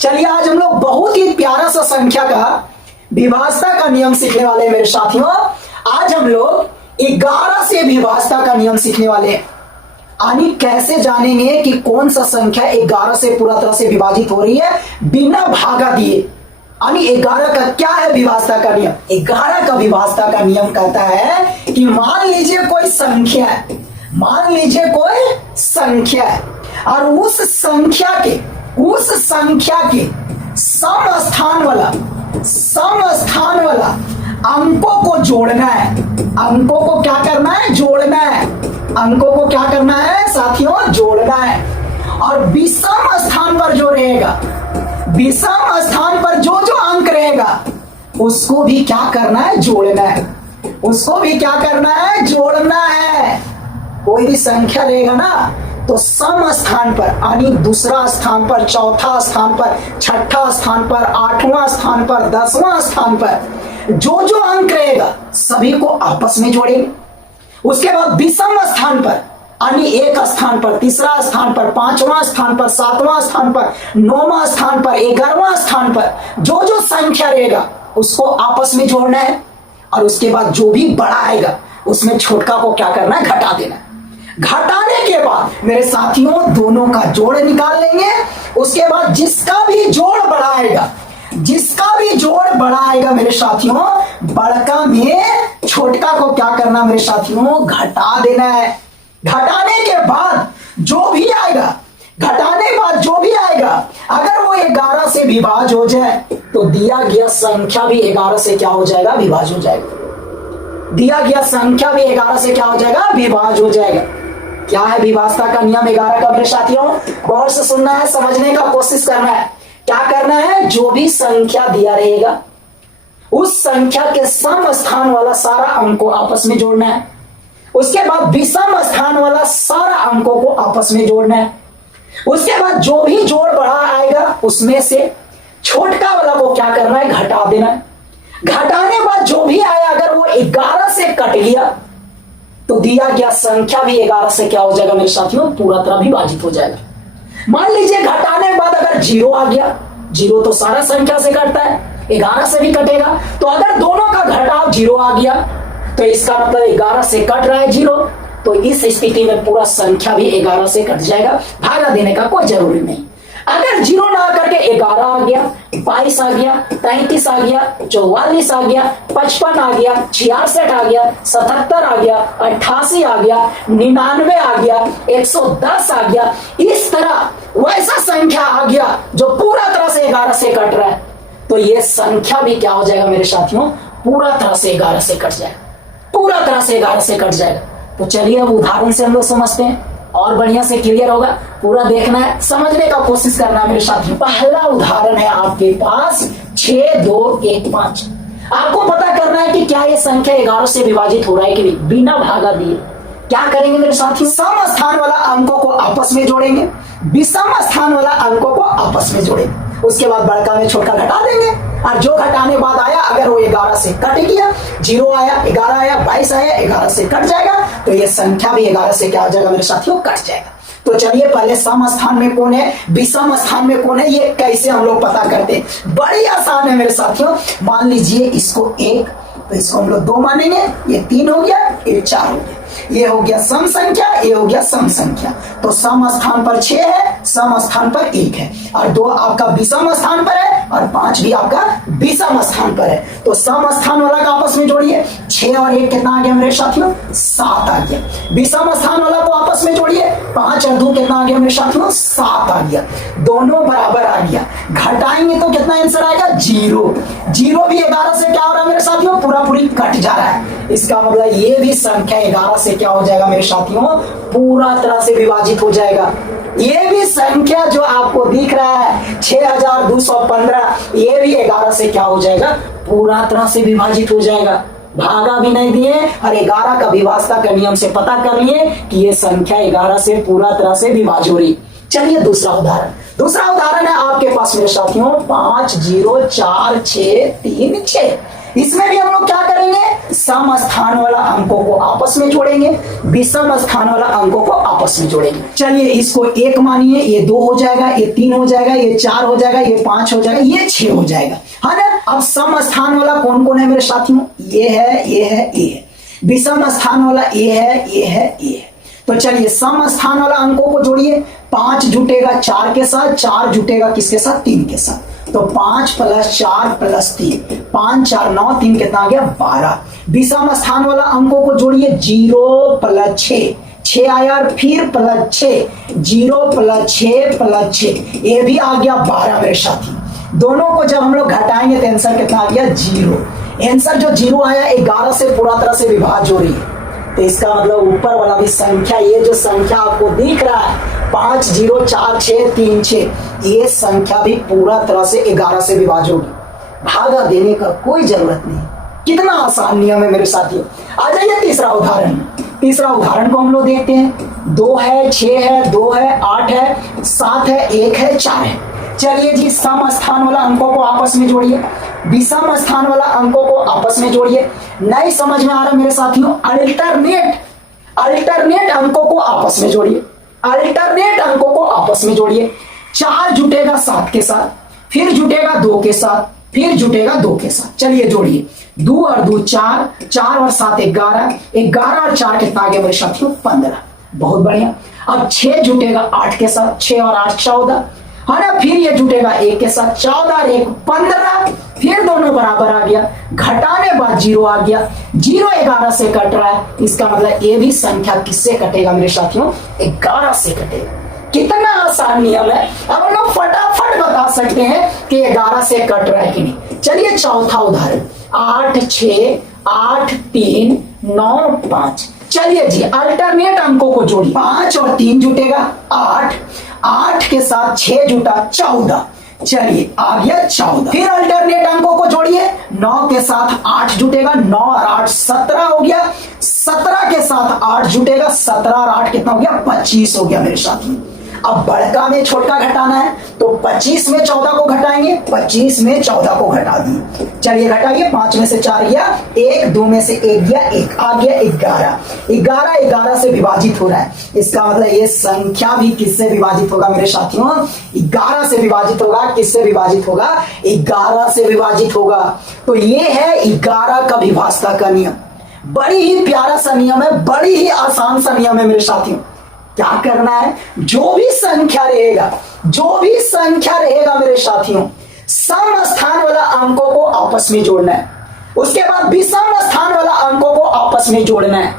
चलिए आज हम लोग बहुत ही प्यारा सा संख्या का विभाज्यता का नियम सीखने वाले हैं मेरे साथियों। आज हम लोग 11 से विभाज्यता का नियम सीखने वाले हैं। यानी कैसे जानेंगे कि कौन सा संख्या 11 से पूरा तरह से विभाजित हो रही है बिना भागा दिए। यानी 11 का क्या है विभाज्यता का नियम? 11 का विभाज्यता का नियम कहता है कि मान लीजिए कोई संख्या है, मान लीजिए कोई संख्या है और उस संख्या के समस्थान वाला अंकों को जोड़ना है। अंकों को क्या करना है? जोड़ना है। अंकों को क्या करना है साथियों? जोड़ना है। और विषम स्थान पर जो रहेगा, विषम स्थान पर जो जो अंक रहेगा उसको भी क्या करना है? जोड़ना है। उसको भी क्या करना है? जोड़ना है। कोई भी संख्या रहेगा ना तो सम स्थान पर यानी दूसरा स्थान पर, चौथा स्थान पर, छठा स्थान पर, 8वां स्थान पर, 10वां स्थान पर जो जो अंक रहेगा सभी को आपस में जोड़ेंगे। उसके बाद विषम स्थान पर यानी एक स्थान पर, तीसरा स्थान पर, 5वां स्थान पर, 7वां स्थान पर, 9वां स्थान पर, 11वां स्थान पर जो जो संख्या रहेगा उसको आपस में जोड़ना है। और उसके बाद जो भी बड़ा आएगा उसमें छोटका को क्या करना है? घटा देना है। घटाने के बाद मेरे साथियों दोनों का जोड़ निकाल लेंगे। उसके बाद जिसका भी जोड़ बड़ा आएगा मेरे साथियों, बड़का में छोटका को क्या करना मेरे साथियों? घटा देना है। घटाने के बाद जो भी आएगा अगर वो 11 से विभाज्य हो जाए तो दिया गया संख्या भी 11 से क्या हो जाएगा? विभाज्य हो जाएगा। दिया गया संख्या भी 11 से क्या हो जाएगा? विभाज्य हो जाएगा। क्या है विभाज्यता का नियम 11 का मेरे साथियों? गौर से सुनना है, समझने का कोशिश करना है। क्या करना है? जो भी संख्या दिया रहेगा उस संख्या के सम स्थान वाला सारा अंक को आपस में जोड़ना है। उसके बाद विषम स्थान वाला सारा अंकों को आपस में जोड़ना है। उसके बाद जो भी जोड़ बढ़ा आएगा उसमें से छोटका वाला को क्या करना है? घटा देना है। घटाने बाद जो भी आया अगर वो 11 से कट गया तो दिया गया संख्या भी 11 से क्या हो जाएगा मेरे साथियों? पूरा तरह विभाजित हो जाएगा। मान लीजिए घटाने के बाद अगर 0 आ गया, 0 तो सारा संख्या से कटता है, 11 से भी कटेगा। तो अगर दोनों का घटाव 0 आ गया तो इसका मतलब 11 से कट रहा है 0, तो इस स्थिति में पूरा संख्या भी 11 से कट जाएगा। भागा देने का कोई जरूरी नहीं। अगर 0 ना करके 11 आ गया, 22 आ गया, 33 आ गया, 44 आ गया, 55 आ गया, 66 आ गया, 77 आ गया, 88 आ गया, 99 आ गया, 110 आ गया, इस तरह वैसा संख्या आ गया जो पूरा तरह से 11 से कट रहा है, तो ये संख्या भी क्या हो जाएगा मेरे साथियों? पूरा तरह से 11 से कट जाएगा। पूरा तरह से 11 से कट जाएगा। तो चलिए अब उदाहरण से हम लोग समझते हैं और बढ़िया से क्लियर होगा। पूरा देखना है, समझने का कोशिश करना है मेरे साथियों। पहला उदाहरण है आपके पास 6215। आपको पता करना है कि क्या ये संख्या 11 से विभाजित हो रहा है कि नहीं, बिना भागा दिए। क्या करेंगे मेरे साथियों? सम स्थान वाला अंकों को आपस में जोड़ेंगे, विषम स्थान वाला अंकों को आपस में जोड़ेंगे। उसके बाद बड़का में छोटका घटा देंगे और जो घटाने बाद आया अगर वो 11 से कट गया, 0 आया, 11 आया, 22 आया, 11 से कट जाएगा, तो ये संख्या भी 11 से क्या हो जाएगा मेरे साथियों? कट जाएगा। तो चलिए पहले सम स्थान में कौन है, विषम स्थान में कौन है, ये कैसे हम लोग पता करते हैं? बड़ी आसान है मेरे साथियों। मान लीजिए इसको 1, तो इसको हम लोग 2 मानेंगे, ये 3 हो गया, ये 4 हो गया। ये हो गया सम संख्या, ये हो गया सम संख्या। तो सम स्थान पर 6 है, सम स्थान पर 1 है, और 2 आपका विषम स्थान पर है और 5 भी आपका विषम स्थान पर है। तो सम स्थान वाला का आपस में जोड़िए, 6 और 1 कितना आ गया मेरे साथियों? 7 आ गया। विषम स्थान वाला को आपस में जोड़िए, 5 और 2 कितना आ गया मेरे साथियों? 7 आ गया। दोनों बराबर आ गया। घटाएंगे तो कितना आंसर आएगा? 0। 0 भी 11 से क्या हो रहा है मेरे साथियों? पूरा पूरी कट जा रहा है। इसका मतलब ये भी संख्या 11 से क्या हो जाएगा मेरे साथियों? पूरा तरह से विभाजित हो जाएगा। ये भी संख्या जो आपको दिख रहा है 6215, ये भी 11 से क्या हो जाएगा? पूरा तरह से विभाजित हो जाएगा। भागा भी नहीं दिए और 11 का विभाज्यता का नियम से पता कर लिए कि ये संख्या 11 से पूरा तरह से विभाज्य हो रही। चलिए दूसरा उदाहरण है आपके पास मेरे साथियों 504636। इसमें भी हम लोग क्या करेंगे, सम स्थान वाला अंकों को आपस में जोड़ेंगे, विषम स्थान वाला अंकों को आपस में जोड़ेंगे। चलिए इसको 1 मानिए, ये 2 हो जाएगा, ये 3 हो जाएगा, ये 4 हो जाएगा, ये 5 हो जाएगा, ये 6 हो जाएगा, है ना। अब सम स्थान वाला कौन कौन है मेरे साथियों, ये है, ये है, ये है। विषम स्थान वाला ये है, ये है, ये है। तो चलिए सम स्थान वाला अंकों को जोड़िए, 5 जुटेगा 4 के साथ, 4 जुटेगा किसके साथ, 3 के साथ। तो 5 + 4 + 3, 5 4 9, 3 कितना आ गया, 12। विषम स्थान वाला अंकों को जोड़िए, 0 + 6, 6 आया, फिर +6, 0 + 6 + 6, ये भी आ गया 12 मेरे साथी। दोनों को जब हम लोग घटाएंगे तो आंसर कितना आ गया, 0। आंसर जो 0 आया 11 से पूरा तरह से विभाज्य हो रही है। तो इसका मतलब ऊपर वाला भी संख्या, ये जो संख्या आपको दिख रहा है 5 0 4 6 3 6, ये संख्या भी पूरा तरह से 11 से विभाज्य होगी। भागा देने का कोई जरूरत नहीं। कितना आसान नियम है मेरे साथियों। आ जाइए तीसरा उदाहरण। तीसरा उदाहरण को हम लोग देखते हैं। 2 है, 6 है, 2 है, 8 है, 7 है, 1 है, 4 है। चलिए जी सम स्थान वाला अंकों को आपस में जोड़िए, विषम स्थान वाला अंकों को आपस में जोड़िए। नहीं समझ में आ रहा मेरे साथियों, अल्टरनेट अंकों को आपस में जोड़िए, अल्टरनेट अंकों को आपस में जोड़िए। 4 जुटेगा 7 के साथ, फिर जुटेगा 2 के साथ, फिर जुटेगा 2 के साथ। चलिए जोड़िए, 2 और 2 4, 4 और 7 11, 11 और 4 कितना आ गया मेरे साथियों, 15। बहुत बढ़िया। अब 6 जुटेगा 8 के साथ, 6 और 8 14, है ना। फिर ये जुटेगा 1 के साथ, 14 और 1 15, फिर दोनों बराबर आ गया, घटाने बाद 0 आ गया, 0 11 से कट रहा है, इसका मतलब ये भी संख्या किससे कटेगा मेरे साथियों, 11 से कटेगा। कितना आसान नियम है। अब हम लोग फटाफट बता सकते हैं कि 11 से कट रहा है कि नहीं। चलिए चौथा उदाहरण, 8 6 8 3 9 5। चलिए जी अल्टरनेट अंकों को जोड़िए, 5 और 3 जुटेगा 8, 8 के साथ 6 जुटा 14। चलिए आ गया 14। फिर अल्टरनेट अंकों को जोड़िए, 9 के साथ 8 जुटेगा, 9 और 8 17 हो गया, 17 के साथ 8 जुटेगा, 17 और 8 कितना हो गया, 25 हो गया मेरे साथ। अब बड़का में छोटका घटाना है तो 25 में 14 को घटाएंगे, 25 में 14 को घटा दिए। चलिए घटाइए, 5 में से 4 गया, 1 2 में से 1 गया, 1 आ गया 11। 11 से विभाजित हो रहा है, इसका मतलब ये संख्या भी किससे विभाजित होगा मेरे साथियों, 11 से विभाजित होगा। किससे विभाजित होगा, 11 से विभाजित होगा। तो ये है 11 का विभाजता का नियम। बड़ी ही प्यारा सा नियम है, बड़ी ही आसान सा नियम है मेरे साथियों। क्या करना है, जो भी संख्या रहेगा मेरे साथियों, सम स्थान वाला अंकों को आपस में जोड़ना है। उसके बाद विषम स्थान वाला अंकों को आपस में जोड़ना है।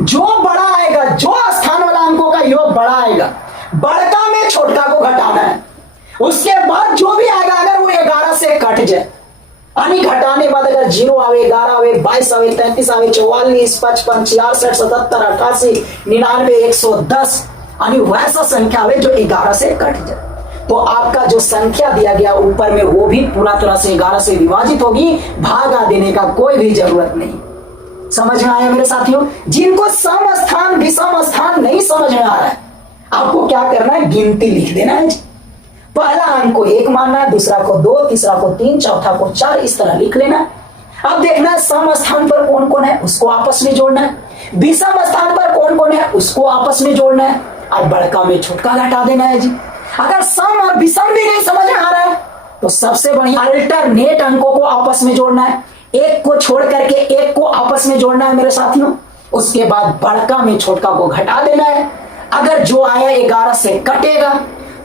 जो बड़ा आएगा, जो स्थान वाला अंकों का योग बड़ा आएगा, बड़का में छोटका को घटाना है। उसके बाद जो भी आएगा, अगर वो 11 से कट जाए, यानी घटाने बाद अगर 0 आवे, 11 आवे, 22 आवे, 33 आवे, 44 55 66 77 88 99 110, यानी वैसा संख्या आवे जो 11 से कट जाए, तो आपका जो संख्या दिया गया ऊपर में वो भी पूरा तरह से 11 से विभाजित होगी। भागा देने का कोई भी जरूरत नहीं। समझ में आया मेरे साथियों। जिनको सम स्थान विषम स्थान नहीं समझ में आ रहा है, आपको क्या करना है, गिनती लिख देना है। पहला अंक को 1 मानना है, दूसरा को 2, तीसरा को 3, चौथा को 4, इस तरह लिख लेना है। अब देखना है सम स्थान पर कौन कौन है, उसको आपस में जोड़ना है। विषम स्थान पर कौन कौन है, उसको आपस में जोड़ना है, और बड़का में छोटका घटा देना है जी। अगर सम और विषम भी नहीं समझ में आ रहा है तो सबसे बढ़िया अल्टरनेट अंकों को आपस में जोड़ना है। एक को छोड़ करके एक को आपस में जोड़ना है मेरे साथियों। उसके बाद बड़का में छोटका को घटा देना है। अगर जो आया 11 से कटेगा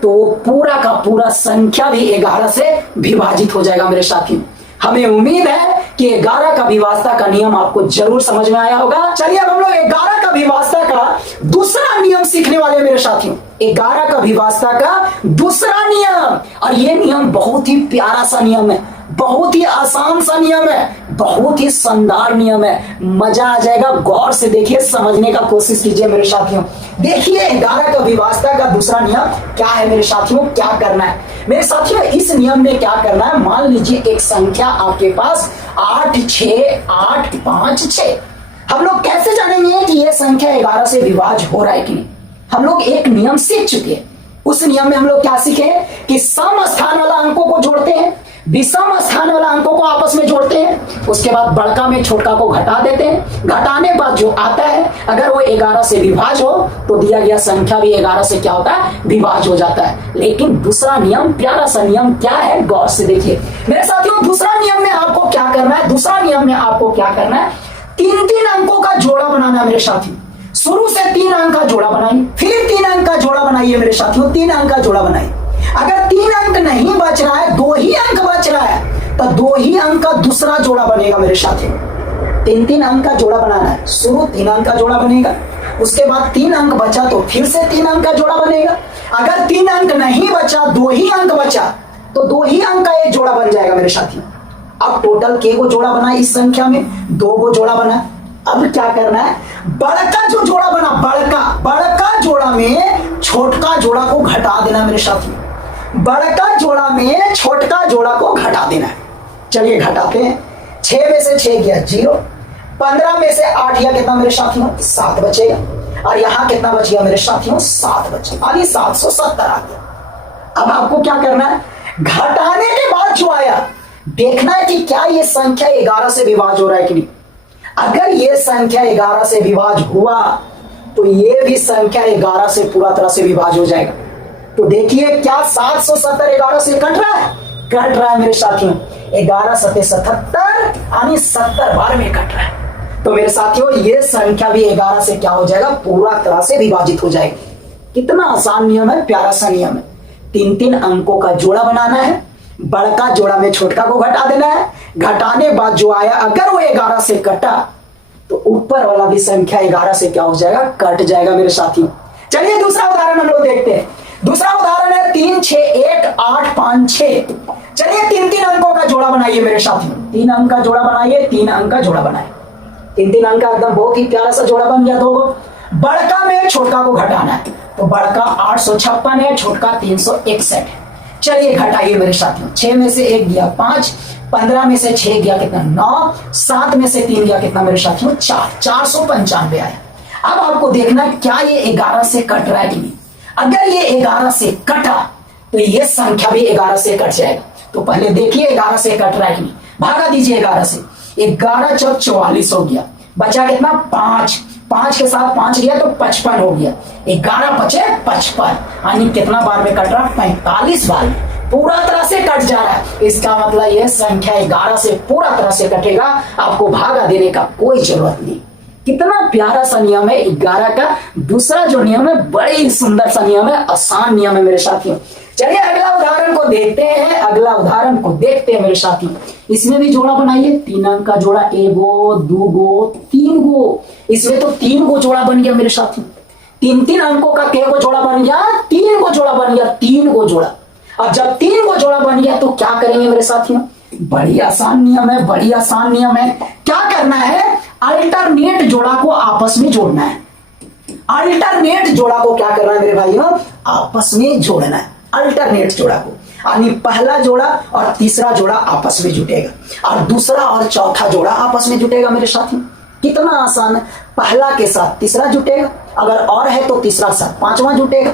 तो पूरा का पूरा संख्या भी 11 से विभाजित हो जाएगा मेरे साथियों। हमें उम्मीद है कि 11 का विभाजता का नियम आपको जरूर समझ में आया होगा। चलिए अब हम लोग 11 का विभाजता का दूसरा नियम सीखने वाले मेरे साथियों। 11 का विभाजता का दूसरा नियम, और ये नियम बहुत ही प्यारा सा नियम है, बहुत ही आसान सा नियम है, बहुत ही शानदार नियम है। मजा आ जाएगा, गौर से देखिए, समझने का कोशिश कीजिए मेरे साथियों। देखिए 11 का विभाजता का दूसरा नियम क्या है मेरे साथियों, क्या करना है मेरे साथियों। इस नियम में क्या करना है, मान लीजिए एक संख्या आपके पास 8 6 8 5 6। हम लोग कैसे जानेंगे कि यह संख्या 11 से विभाज्य हो रहा है कि नहीं। हम लोग एक नियम सीख चुके हैं। उस नियम में हम लोग क्या सीखे कि सम स्थान वाला अंकों को जोड़ते हैं, विषम स्थान वाला अंकों को आपस में जोड़ते हैं, उसके बाद बड़का में छोटका को घटा देते हैं, घटाने बाद जो आता है अगर वो 11 से विभाज्य हो तो दिया गया संख्या भी 11 से क्या होता है, विभाज्य हो जाता है। लेकिन दूसरा नियम, प्यारा सा नियम क्या है, गौर से देखिए मेरे साथियों। दूसरा नियम में आपको क्या करना है, दूसरा नियम में आपको क्या करना है, 3 अंकों का जोड़ा बनाना है मेरे साथियों। शुरू से 3 अंक का जोड़ा बनाइए, फिर 3 अंक का जोड़ा बनाइए मेरे साथियों, 3 अंक का जोड़ा बनाइए। अगर 3 अंक नहीं बच रहा है, 2 ही अंक बच रहा है, तो 2 ही अंक का दूसरा जोड़ा बनेगा मेरे साथियों। 3 अंक का जोड़ा बनाना है, शुरू 3 अंक का जोड़ा बनेगा, उसके बाद 3 अंक बचा तो फिर से 3 अंक का जोड़ा बनेगा। अगर 3 अंक नहीं बचा, 2 ही अंक बचा, तो 2 ही अंक का एक जोड़ा बन जाएगा मेरे साथियों। अब टोटल के को जोड़ा बना इस संख्या में, 2 को जोड़ा बना। अब क्या करना है, बड़का जो जोड़ा बना, बड़का जोड़ा में छोटका जोड़ा को घटा देना मेरे साथियों। बड़का जोड़ा में छोटका जोड़ा को घटा देना है। चलिए घटाते हैं। 6 में से 6 गया 0, 15 में से 8 गया कितना मेरे साथियों, 7 बचेगा। और यहां कितना बच गया मेरे साथियों, 7 बचेगा, यानी 770 आ गया। अब आपको क्या करना है, घटाने के बाद जो आया देखना है कि क्या ये संख्या 11 से विभाज्य हो रहा है कि नहीं। अगर ये संख्या 11 से विभाज्य हुआ तो ये भी संख्या 11 से पूरा तरह से विभाज्य हो जाएगा। तो देखिए क्या 770 11 से कट रहा है, कट रहा है मेरे साथियों। 11 सते 77 यानी 70 बार में कट रहा है। तो मेरे साथियों ये संख्या भी 11 से क्या हो जाएगा, पूरा तरह से विभाजित हो जाएगी। कितना आसान नियम है, प्यारा सा नियम है। 3 अंकों का जोड़ा बनाना है, बड़का जोड़ा में छोटका को घटा देना है, घटाने बाद जो आया अगर वो 11 से कटा तो ऊपर वाला भी संख्या 11 से क्या हो जाएगा, कट जाएगा मेरे साथियों। चलिए दूसरा उदाहरण हम लोग देखते हैं। दूसरा उदाहरण है 3 6 1 8 5 6। चलिए 3 अंकों का जोड़ा बनाइए मेरे साथियों, 3 अंक का जोड़ा बनाइए, 3 अंक का जोड़ा बनाइए। 3 अंक का एकदम बहुत ही प्यारा सा जोड़ा बन गया। 2 बड़का में छोटका को घटाना है, तो बड़का 856 है, छोटका 361 है। चलिए घटाइए मेरे साथियों। 6 में से 1 गया 5, 15 में से 6 गया कितना 9, 7 में से 3 गया कितना मेरे साथियों 4, 495 आया। अब आपको देखना है क्या ये 11 से कट रहा है कि नहीं। अगर ये 11 से कटा तो ये संख्या भी 11 से कट जाएगा। तो पहले देखिए 11 से कट रहा है कि नहीं, भागा दीजिए 11 से। 11 चौक 44 हो गया, बचा कितना 5, 5 के साथ 5 गया तो 55 हो गया। 11 बचे 55, यानी कितना बार में कट रहा, 45 बार में पूरा तरह से कट जा रहा है। इसका मतलब यह संख्या 11 से पूरा तरह से कटेगा, आपको भागा देने का कोई जरूरत नहीं। कितना प्यारा सा नियम है 11 का। दूसरा जो नियम है बड़ी सुंदर सा नियम है, आसान नियम है मेरे साथियों। चलिए अगला उदाहरण को देखते हैं, अगला उदाहरण को देखते हैं मेरे साथियों। इसमें भी जोड़ा बनाइए, 3 अंक का जोड़ा, 1 गो 2 गो 3 गो। इसमें तो 3 गो जोड़ा बन गया मेरे साथियों। 3 अंकों का के को जोड़ा बन गया, 3 गो जोड़ा बन गया, 3 गो जोड़ा। अब जब 3 गो जोड़ा बन गया तो क्या करेंगे मेरे साथियों, बड़ी आसान नियम है, बड़ी आसान नियम है। क्या करना है, अल्टरनेट जोड़ा को आपस में जोड़ना है। अल्टरनेट जोड़ा को क्या करना है मेरे भाइयों, आपस में जोड़ना है। अल्टरनेट जोड़ा को, यानी पहला जोड़ा और तीसरा जोड़ा आपस में जुटेगा और दूसरा और चौथा जोड़ा आपस में जुटेगा मेरे साथियों। कितना आसान है, पहला के साथ तीसरा जुटेगा, अगर और है तो तीसरा के साथ पांचवा जुटेगा,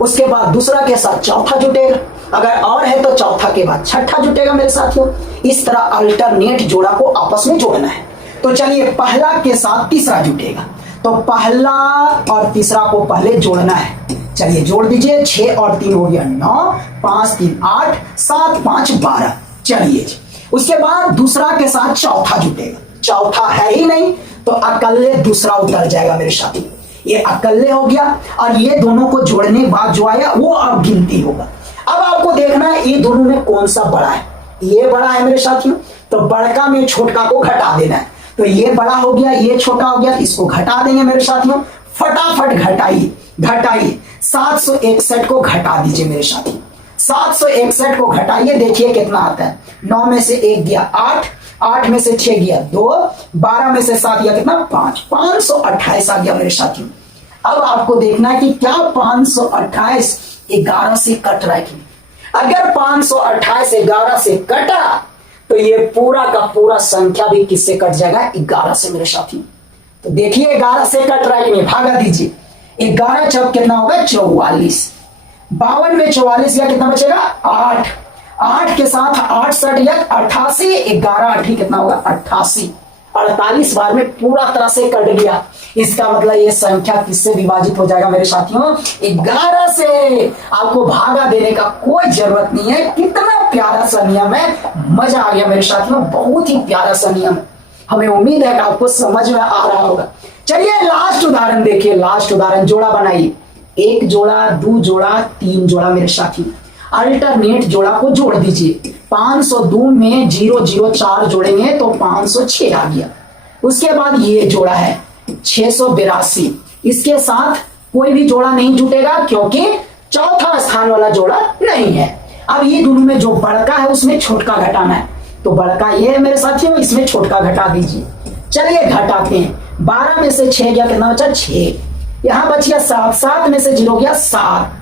उसके बाद दूसरा के साथ चौथा जुटेगा, अगर और है तो चौथा के बाद छठा जुटेगा मेरे साथियों। इस तरह अल्टरनेट जोड़ा को आपस में जोड़ना है। तो चलिए पहला के साथ तीसरा जुटेगा, तो पहला और तीसरा को पहले जोड़ना है। चलिए जोड़ दीजिए, 6 और 3 हो गया 9, 5 3 8, 7 5 12। चलिए उसके बाद दूसरा के साथ चौथा जुटेगा, चौथा है ही नहीं तो अकल्ले दूसरा उतर जाएगा मेरे साथी। ये अकल्ले हो गया और ये दोनों को जोड़ने के बाद जो आया वो अब गिनती होगा। अब आपको देखना है ये दोनों में कौन सा बड़ा है। ये बड़ा है मेरे साथियों, तो बड़का में छोटका को घटा देना है। तो ये बड़ा हो गया, ये छोटा हो गया, इसको घटा देंगे मेरे साथियों। फटाफट घटाइए, घटाइए 761 को घटा दीजिए मेरे साथी। 761 को घटाइए, देखिए कितना आता है। 9 में से 1 गया 8, 8 में से 6 गया 2, 12 में से 7 गया कितना 5, 528 आ गया मेरे साथियों। अब आपको देखना है कि क्या 528 11 से कट रहा है कि नहीं। अगर 528 11 से कटा तो ये पूरा का पूरा संख्या भी किससे कट जाएगा, 11 से मेरे साथियों। तो देखिए 11 से कट रहा है कि नहीं, भागा दीजिए। 11 चौक कितना होगा 44, 52 में 44 या कितना बचेगा 8, 8 के साथ 68 या 88, 11 8 कितना होगा 88, 48 बार में पूरा तरह से कट गया। इसका मतलब ये संख्या किससे विभाजित हो जाएगा मेरे साथियों? 11 से। आपको भागा देने का कोई जरूरत नहीं है। कितना प्यारा सा नियम है, मजा आ गया मेरे साथियों, बहुत ही प्यारा सा नियम है। हमें उम्मीद है कि आपको समझ में आ रहा होगा। चलिए लास्ट उदाहरण देखिए, लास्ट उदाहरण जोड़ा बनाइए। 1 जोड़ा, 2 जोड़ा, 3 जोड़ा मेरे साथियों। अल्टरनेट जोड़ा को जोड़ दीजिए। 502 में 0 0 4 जोड़ेंगे तो 506 आ गया। उसके बाद ये जोड़ा है 682, इसके साथ कोई भी जोड़ा नहीं जुटेगा क्योंकि चौथा स्थान वाला जोड़ा नहीं है। अब ये दोनों में जो बड़का है उसमें छोटका घटाना है, तो बड़का ये है मेरे साथियों, इसमें छोटका घटा दीजिए। चलिए घटाते हैं। 12 में से 6 गया, कितना बचा 6, यहां बच गया 7, 7 में से 0 गया 7,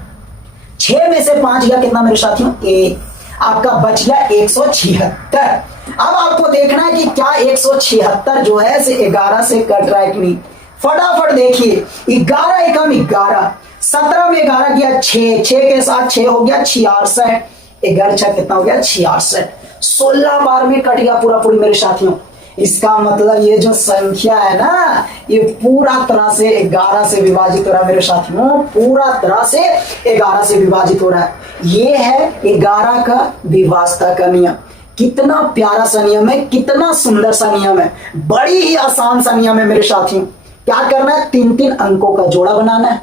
6 में से 5 गया, कितना मेरे साथियों 1, आपका बच गया 176। अब आपको देखना है कि क्या 176 जो है से 11 से कट रहा है कि नहीं। फटाफट देखिए, 11 एकम 11, 17 में 11 गया 6, 6 के साथ 6 हो गया 66, 11 6 कितना हो गया 66, 16 बार में कट गया पूरा पूरी मेरे साथियों। इसका मतलब ये जो संख्या है ना, ये पूरा तरह से 11 से विभाजित हो रहा है मेरे साथियों, पूरा तरह से 11 से विभाजित हो रहा है। ये है 11 का विभाजता का नियम। कितना प्यारा सा नियम है, कितना सुंदर सा नियम है, बड़ी ही आसान सा नियम है मेरे साथियों। क्या करना है, 3 अंकों का जोड़ा बनाना है।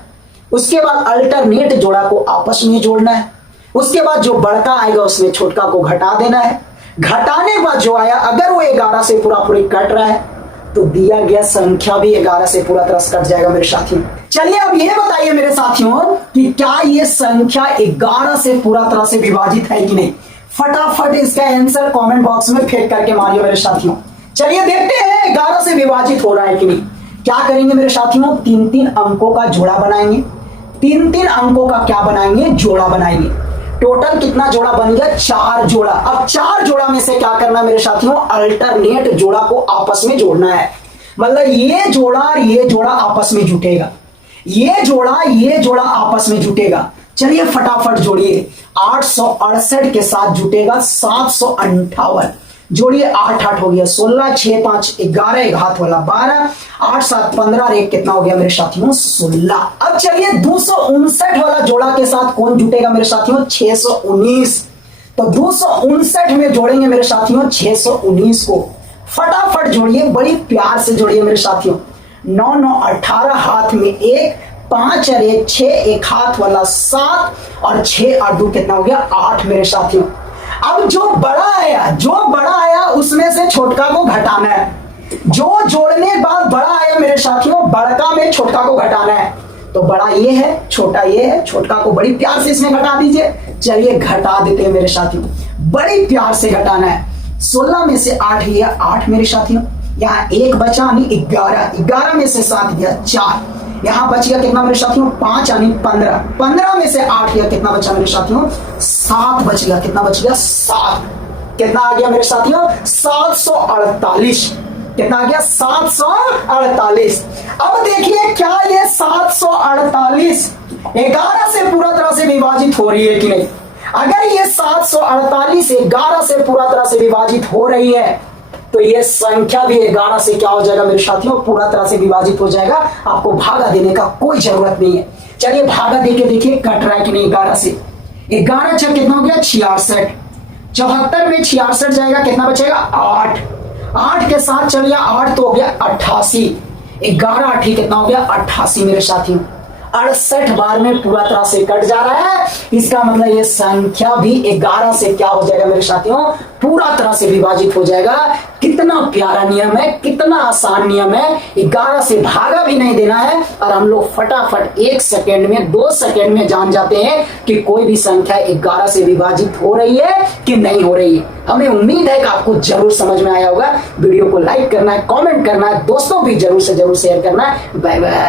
उसके बाद अल्टरनेट जोड़ा को आपस में जोड़ना है। उसके बाद जो बड़का आएगा उसमें छोटका को घटा देना है। घटाने के बाद जो आया, अगर वो 11 से पूरा पूरी कट रहा है तो दिया गया संख्या भी 11 से पूरा तरह से कट जाएगा मेरे साथियों। चलिए अब ये बताइए मेरे साथियों कि क्या ये संख्या 11 से पूरा तरह से विभाजित है कि नहीं। फटाफट इसका आंसर कमेंट बॉक्स में फेंक करके मारिए मेरे साथियों। चलिए देखते हैं 11 से विभाजित हो रहा है कि नहीं। क्या करेंगे मेरे साथियों, 3 अंकों का जोड़ा बनाएंगे। 3 अंकों का क्या बनाएंगे, जोड़ा बनाएंगे। टोटल कितना जोड़ा बन गया, 4 जोड़ा। अब 4 जोड़ा में से क्या करना मेरे साथियों, अल्टरनेट जोड़ा को आपस में जोड़ना है। मतलब ये जोड़ा और ये जोड़ा आपस में जुटेगा, ये जोड़ा आपस में जुटेगा। चलिए फटाफट जोड़िए। 868 के साथ जुटेगा 758, जोड़िए 8 8 हो गया 16, 6 5 11, एक हाथ वाला 12, 8 7 15 और 1 कितना हो गया मेरे साथियों 16। अब चलिए 259 वाला जोड़ा के साथ कौन जुटेगा मेरे साथियों, 619। तो 259 में जोड़ेंगे मेरे साथियों 619 को। फटाफट जोड़िए, बड़ी प्यार से जोड़िए मेरे साथियों। 9 9 18, हाथ में 1, 5 और 1 6, एक हाथ वाला 7 और 6 और 2 कितना हो गया 8 मेरे साथियों। अब जो बड़ा आया उसमें से छोटका को घटाना है। जो जोड़ने के बाद बड़ा आया मेरे साथियों, बड़का में छोटका को घटाना है। तो बड़ा ये है, छोटा ये है, छोटका को बड़ी प्यार से इसमें घटा दीजिए। चलिए घटा देते हैं मेरे साथियों, बड़ी प्यार से घटाना है। 16 में से 8 गया 8 मेरे साथियों, यहाँ 1 बचा यानी 11, 11 में से 7 गया 4, यहां बच गया कितना मेरे साथियों 5 यानी 15, 15 में से 8 गया, कितना बचा मेरे साथियों 7 बच गया, कितना बच गया 7, कितना आ गया मेरे साथियों 748, कितना आ गया 748। अब देखिए क्या ये 748 11 से पूरा तरह से विभाजित हो रही है कि नहीं। अगर ये 748 11 से पूरा तरह से विभाजित हो रही है तो ये संख्या भी 11 से क्या हो जाएगा मेरे साथियों, पूरा तरह से विभाजित हो जाएगा। आपको भागा देने का कोई जरूरत नहीं है। चलिए भागा देके देखिए कट रहा है कि नहीं 11 से। 11 6 कितना हो गया 66, 74 में 66 जाएगा, कितना बचेगा 8, 8 के साथ चलिए 8 तो हो गया 88, 11 8 कितना हो गया 88 मेरे साथियों। 68 बार में पूरा तरह से कट जा रहा है। इसका मतलब ये संख्या भी 11 से क्या हो जाएगा मेरे साथियों, पूरा तरह से विभाजित हो जाएगा। कितना प्यारा नियम है, कितना आसान नियम है। 11 से भागा भी नहीं देना है और हम लोग फटाफट 1 सेकेंड में 2 सेकेंड में जान जाते हैं कि कोई भी संख्या 11 से विभाजित हो रही है कि नहीं हो रही है। हमें उम्मीद है कि आपको जरूर समझ में आया होगा। वीडियो को लाइक करना है, कॉमेंट करना है, दोस्तों भी जरूर से जरूर शेयर करना है। Bye bye.